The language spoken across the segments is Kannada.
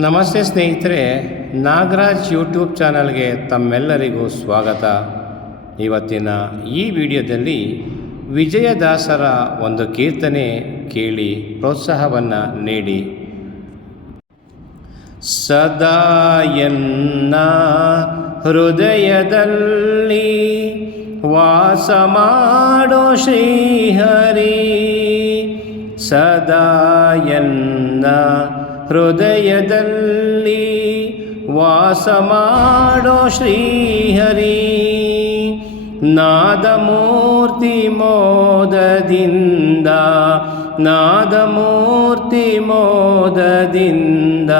ನಮಸ್ತೆ ಸ್ನೇಹಿತರೆ, ನಾಗರಾಜ್ ಯೂಟ್ಯೂಬ್ ಚಾನಲ್ಗೆ ತಮ್ಮೆಲ್ಲರಿಗೂ ಸ್ವಾಗತ. ಇವತ್ತಿನ ಈ ವಿಡಿಯೋದಲ್ಲಿ ವಿಜಯದಾಸರ ಒಂದು ಕೀರ್ತನೆ ಕೇಳಿ ಪ್ರೋತ್ಸಾಹವನ್ನು ನೀಡಿ. ಸದಾ ಎನ್ನ ಹೃದಯದಲ್ಲಿ ವಾಸ ಮಾಡೋ ಶ್ರೀಹರಿ, ಸದಾ ಎನ್ನ ಹೃದಯದಲ್ಲಿ ವಾಸ ಮಾಡೋ ಶ್ರೀಹರಿ ನಾದಮೂರ್ತಿ ಮೋದದಿಂದ ನಾದಮೂರ್ತಿ ಮೋದದಿಂದ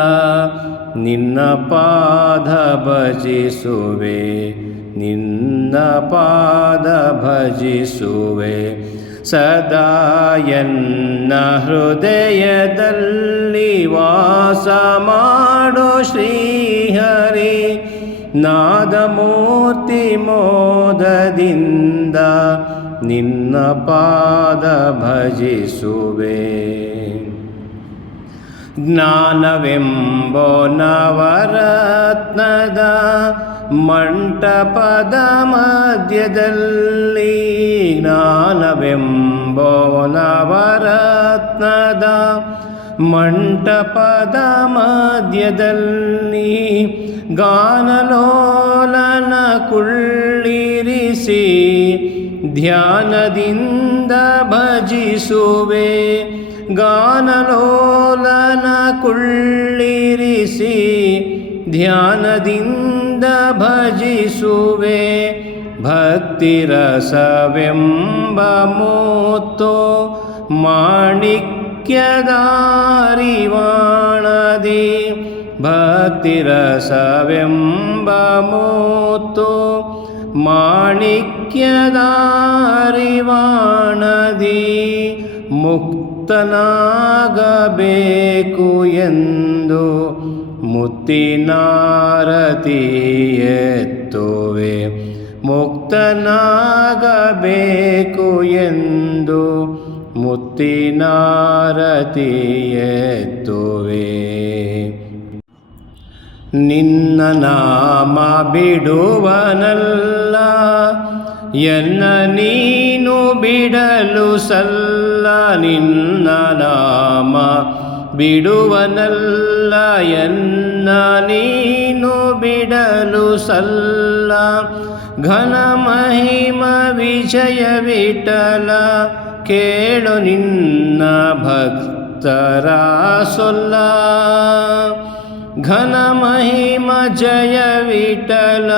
ನಿನ್ನ ಪಾದ ಭಜಿಸುವೆ ನಿನ್ನ ಪಾದ ಭಜಿಸುವೆ. ಸದಾ ಎನ್ನ ಹೃದಯದಲ್ಲಿ ವಾಸ ಮಾಡೋ ಶ್ರೀಹರಿ ನಾದಮೂರ್ತಿ ಮೋದದಿಂದ ನಿನ್ನ ಪಾದ ಭಜಿಸುವೆ. ಜ್ಞಾನವೆಂಬೋ ನವರತ್ನದ ಮಂಟಪದ ಮಧ್ಯದಲ್ಲಿ ನವರತ್ನದ ಮಂಟಪದ ಮಧ್ಯದಲ್ಲಿ ಗಾನಲೋಲನ ಕುಳ್ಳಿರಿಸಿ ಧ್ಯಾನದಿಂದ ಭಜಿಸುವೆ. ಗಾನಲೋಲನ ಕುಳ್ಳಿರಿಸಿ ಧ್ಯಾನದಿಂದ ಭಜಿಸುವೆ. ಭಕ್ತಿರಸವೆಂಬ ಮೂತೋ ಮಾಣಿಕ್ಯದಾರಿವಾಣದಿ. ಭಕ್ತಿರಸವೆಂಬ ಮೂತು ಮಾಣಿಕ್ಯದಾರಿವಾಣದಿ. ಮುಕ್ತನಾಗಬೇಕು ಎಂದು ಮುತ್ತಿನಾರತಿ ಎತ್ತುವೆ. ಮುಕ್ತನಾಗಬೇಕು ಎಂದು ಮುತ್ತಿನಾರತಿ ಎತ್ತುವೆ. ನಿನ್ನ ನಾಮ ಬಿಡುವನಲ್ಲ, ಎನ್ನ ನೀನು ಬಿಡಲು ಸಲ್ಲ, ನಿನ್ನ ನಾಮ ಬಿಡುವನಲ್ಲ, ಎನ್ನ ನೀನು ಬಿಡಲು ಸಲ್ಲ. ಘನ ಮಹಿಮ ವಿಜಯ ವಿಠಲ ಕೇಳು ನಿನ್ನ ಭಕ್ತರ ಸೊಲ್ಲ. ಘನ ಮಹಿಮ ಜಯ ವಿಠಲ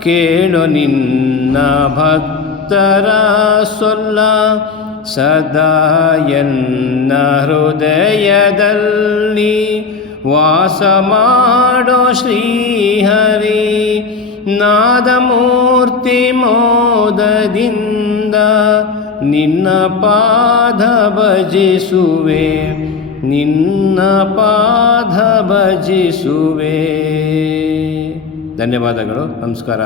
ಕೇಳು ನಿನ್ನ ಭಕ್ತರ ಸೊಲ್ಲ. ಸದಾ ಎನ್ನ ಹೃದಯದಲ್ಲಿ ವಾಸ ಮಾಡೋ ಶ್ರೀಹರಿ. ನಾದಮೂರ್ತಿ ಮೋದದಿಂದ ನಿನ್ನ ಪಾದ ಭಜಿಸುವೆ ನಿನ್ನ ಪಾದ ಭಜಿಸುವೆ. ಧನ್ಯವಾದಗಳು ನಮಸ್ಕಾರ.